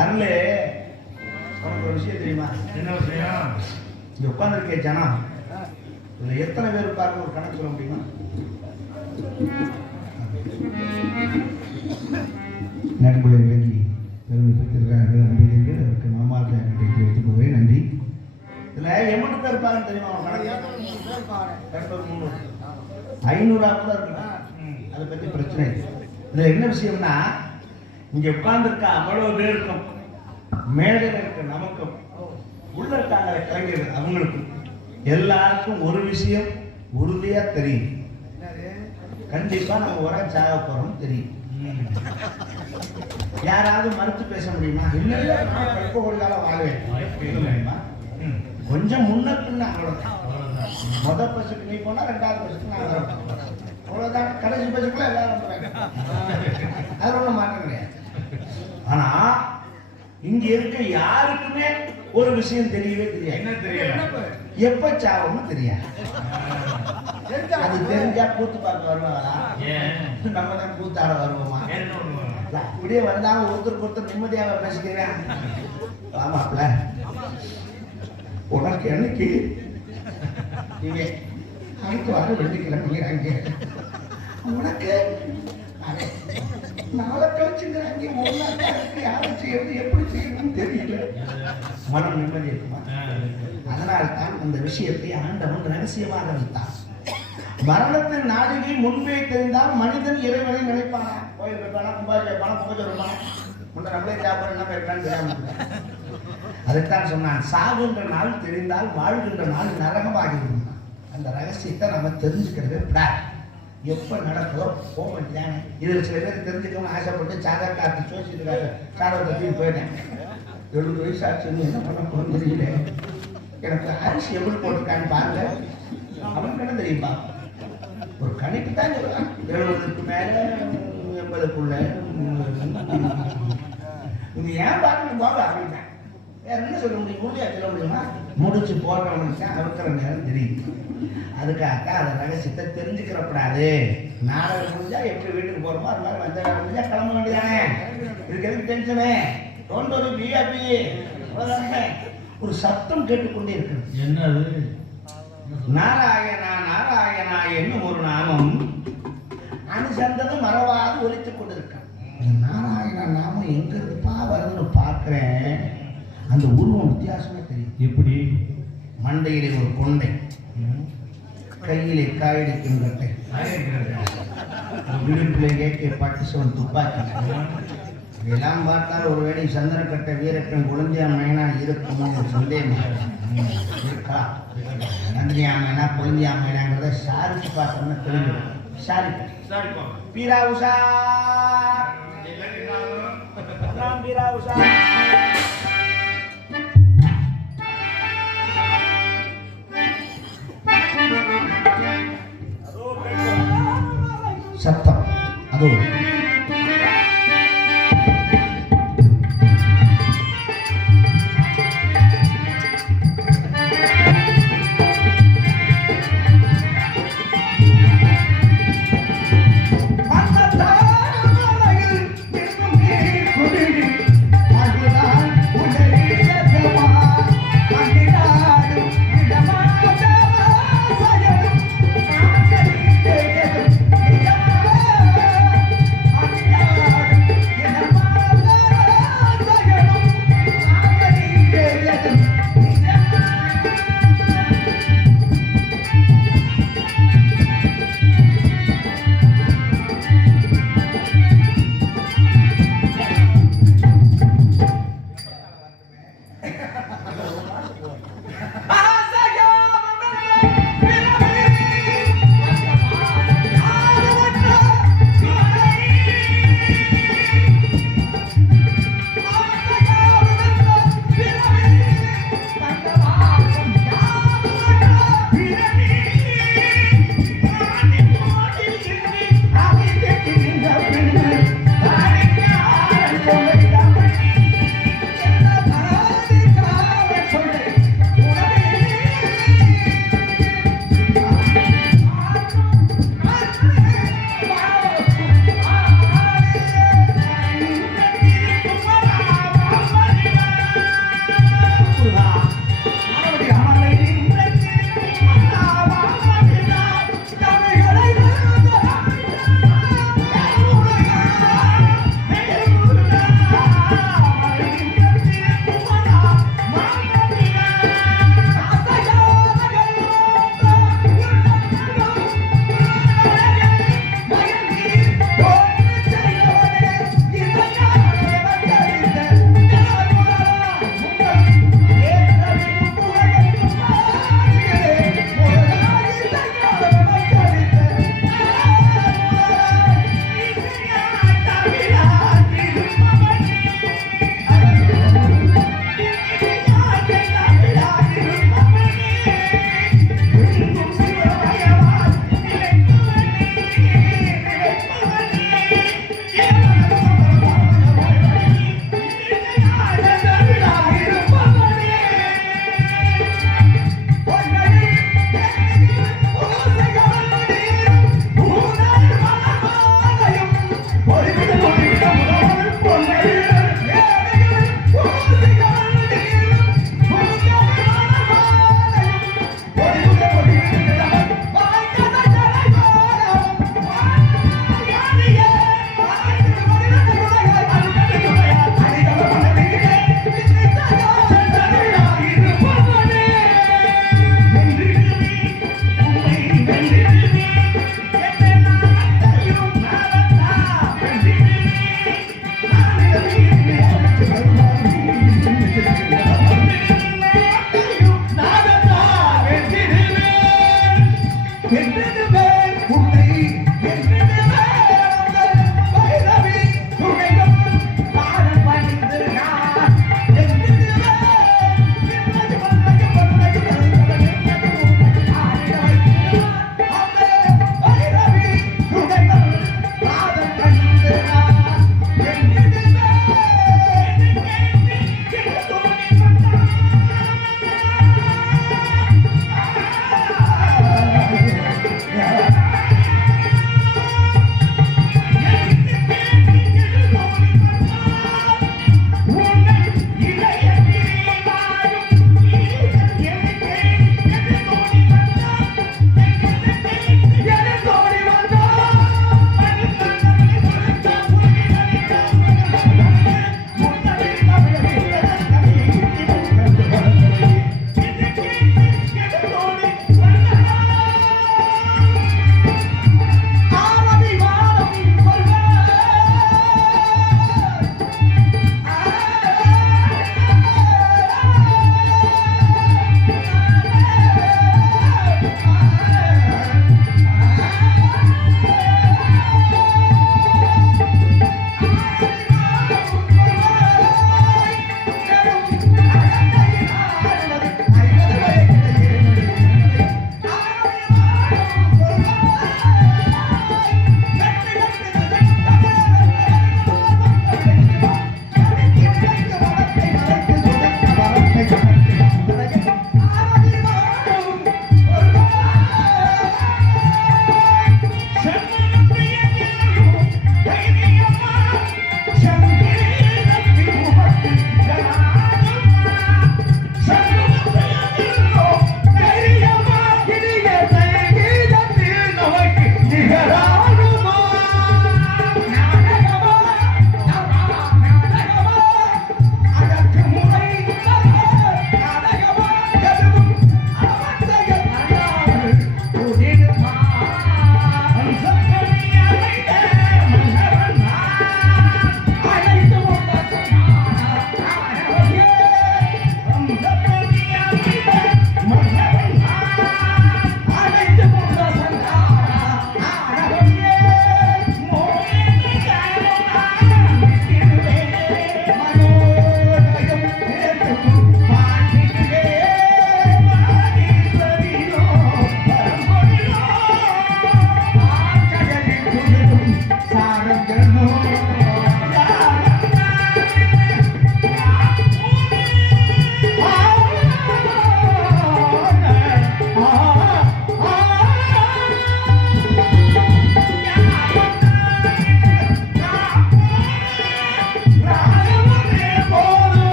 அருளே. உனக்கு ஒரு விஷயம் தெரியுமா? என்ன விஷயம்? இங்க உட்கார்ந்துருக்கே ஜனம் இதுல எத்தனை பேர் இருப்பாருன்னு ஒரு கணக்கு சொல்ல முடியுமா? நண்பர்களை விளங்கி பெருமை பெற்றிருக்கார்கள் நம்பியிருக்கிறது அவருக்கு மனமார்ந்த நன்றியை வைத்துக் கொள்கிறேன். நன்றி. இதுல எம்மட்டு பேர் இருப்பாங்கன்னு தெரியுமா உன் கணக்கு? முந்நூறு. ஐநூறா கூட இருக்கலாம். அதை பத்தி பிரச்சனை இல்லை. இதுல என்ன விஷயம்னா இங்க உட்கார்ந்துருக்க அவ்வளவு பேருக்கும் மேடையில் இருக்க நமக்கும் உள்ள இருக்காங்க கலைஞர்கள் அவங்களுக்கும் எல்லாருக்கும் ஒரு விஷயம் உறுதியா தெரியும். கண்டிப்பா நம்ம உர சாக போறோம் தெரியும். யாராவது மறுத்து பேச முடியுமா? இல்ல இல்ல நான் கற்ப ஒரு காலம் வாழ்வேன்? கொஞ்சம் முன்ன பின்ன அவ்வளவுதான். முத பஸ்ஸுக்கு நீ போனா ரெண்டாவது பஸ்ஸுக்கு நான் அவ்வளவுதான். கடைசி பஸ்ஸுக்குள்ள எல்லாரும் ஒண்ணும் மாற்றம் கிடையாது. ஆனா இங்க இருக்க யாருக்குமே ஒரு விஷயம் தெரியவே தெரியாது. என்ன தெரியல? எப்ப சாவுன்னு தெரியாது. அது தெரிஞ்சா கூத்து பார்க்க வருவாங்களா நம்ம தான் கூத்தாட வருவோமா? அப்படியே வந்தாங்க ஒருத்தருக்கு ஒருத்தர் நிம்மதியாக பேசிக்கிறேன். ஆமாப்ல உனக்கு என்னைக்கு இவன் அடுத்த வாரம் வெள்ளிக்கிழமைங்கிறாங்க உனக்கு அவன் நாளை கழிச்சுங்கிறாங்க ஒரு நாள் கழிச்சு யாரை செய்யறது எப்படி செய்யணும்னு தெரியல. மனம் நிம்மதி இருக்குமா? அதனால் தான் அந்த விஷயத்தை ஆண்டவன் ரகசியமாக வைத்தான் மரணத்தின் நாளிகை முன்பே தெரிந்தால் மனிதன் இறைவனை நினைப்பானா? கோயில் வைப்பானா கும்பாஜி வைப்பானா பூஜை வைப்பானா முன்ன நம்மளே சாப்பிட என்ன வைப்பான்னு தெரியாம அதைத்தான் சொன்னான். சாகுன்ற நாள் தெரிந்தால் வாழ்கின்ற நாள் நரகமாகிவிடும். அந்த ரகசியத்தை நம்ம தெரிஞ்சுக்கிறது விடாது எப்போ நடக்குதோ போக வேண்டியதானே இதில் சில பேர் தெரிஞ்சுக்கணும்னு ஆசைப்பட்டு சாதா காத்து சோசியத்துக்காக சாதத்தை தூக்கி போயிட்டேன். எழுபது வயசு ஆச்சுன்னு என்ன பண்ண போகணும்னு தெரியல. எனக்கு அரிசி எப்படி போட்டிருக்கான்னு பாருங்க. அவன் கிட்ட தெரியுமா ஒரு கணிப்பு தான் சொல்றான். எழுபதுக்கு மேலே எண்பதுக்குள்ள. இது ஏன் பார்க்கணும் போக அப்படின்னா வேற என்ன சொல்ல முடியும்? முடியா சொல்ல முடியுமா? முடிச்சு போடுறவனுக்கு அறுக்கிற நேரம் தெரியும் அதுக்காக அந்த ரகசியத்தை தெரிஞ்சுக்கிறப்படாது நாடகம் முடிஞ்சா எப்படி வீட்டுக்கு போறோமோ அது மாதிரி வந்த வேலை முடிஞ்சா கிளம்ப வேண்டியதானே? இதுக்கு எதுக்கு டென்ஷனு டோன்ட் ஒரு பிஆபி ஒரு சத்தம் கேட்டுக்கொண்டே இருக்கிறது. என்னது? நாராயணா நாராயணா என்னும் ஒரு நாமம் அனுசந்தது மறவாது ஒலித்துக் கொண்டிருக்கான் நாராயணா நாமம் எங்க இருப்பா வருதுன்னு பார்க்கிறேன். அந்த உருவம் வித்தியாசமா தெரியும். எப்படி? மண்டையிலே ஒரு கொண்டை. கையிலே காயடிக்கும் கட்டை விழிப்பிலே ஏகே பாட்டிசவன் துப்பாக்கி. இதெல்லாம் பார்த்தால் ஒருவேளை சந்திரக்கட்டை வீரப்பன் குழந்தையா மைனா இருக்குமோ சந்தேகம். இருக்கலாம் நந்தினியா மைனா குழந்தையா மைனாங்கிறத சாரிச்சு பார்த்தோம்னா தெரிஞ்சிடும். சாரி. சரி போ பீரா உஷா பீரா உஷா சத்தம் அதோ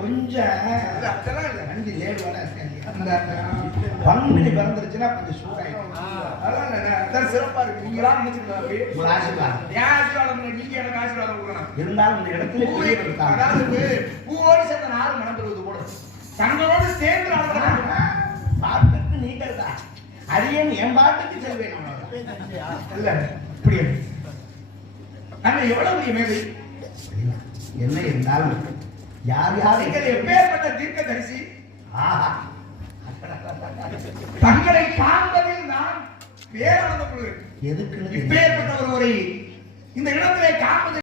கொஞ்சம் அதெல்லாம் இல்ல வண்டி லேட் வேலை அந்த பங்குனி பிறந்துருச்சுன்னா கொஞ்சம் சூடாயிடும். அதான் சிறப்பா இருக்கு. நீங்களா நினைச்சுக்கலாம் உங்கள் ஆசீர்வாதம். என் ஆசீர்வாதம் இல்லை, நீங்க எனக்கு ஆசீர்வாதம் கொடுக்கணும். இருந்தாலும் இந்த இடத்துல அதாவது பூவோடு சேர்ந்த பெறுவது போல. தங்களோடு சேர்ந்து நடக்கலாம் பாட்டுக்கு நீங்க தான் அரியன் என் பாட்டுக்கு செல்வேன். இல்ல இப்படி எவ்வளவு மேதை? என்ன இருந்தாலும் யார் யார்? நீங்கள் எப்பேற்பட்ட தீர்க்க தரிசி தங்களை காண்பதில் நான் எதுக்குன்னு தெரியும். இப்பேற்பட்ட ஒருவரை இந்த இடத்திலே காண்பது